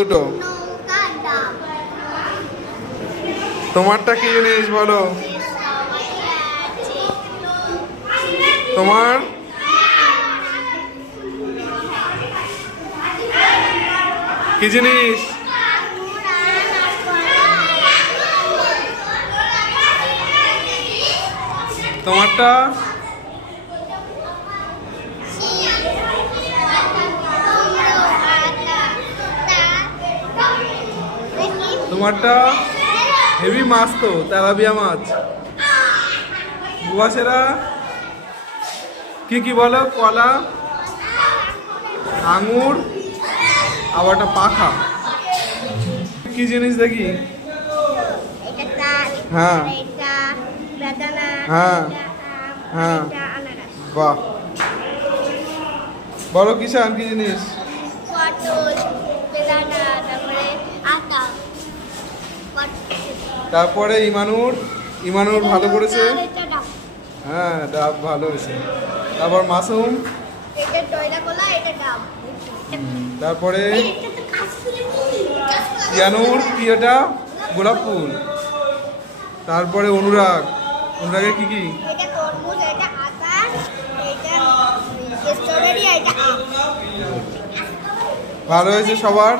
দুটো। তোমারটা কি জিনিস বলো? তোমার কি জিনিস? তোমারটা তোমারটা হেভি মাছ তো, তেলাপিয়া মাছ। বুয়াসেরা কি কি বলো? কলা, আঙুর, আবার একটা পাখা। কি জিনিস দেখি? হ্যাঁ হ্যাঁ হ্যাঁ, বাহ। বলো কিষান কি জিনিস? তারপরে ইমানুর ভালো করেছে। হ্যাঁ, ডাব ভালো হয়েছে। তারপর মাসুম, তারপরে ইয়ানুর কি এটা? গোলাপ ফুল। তারপরে অনুরাগের কি কি? ভালো হয়েছে সবার।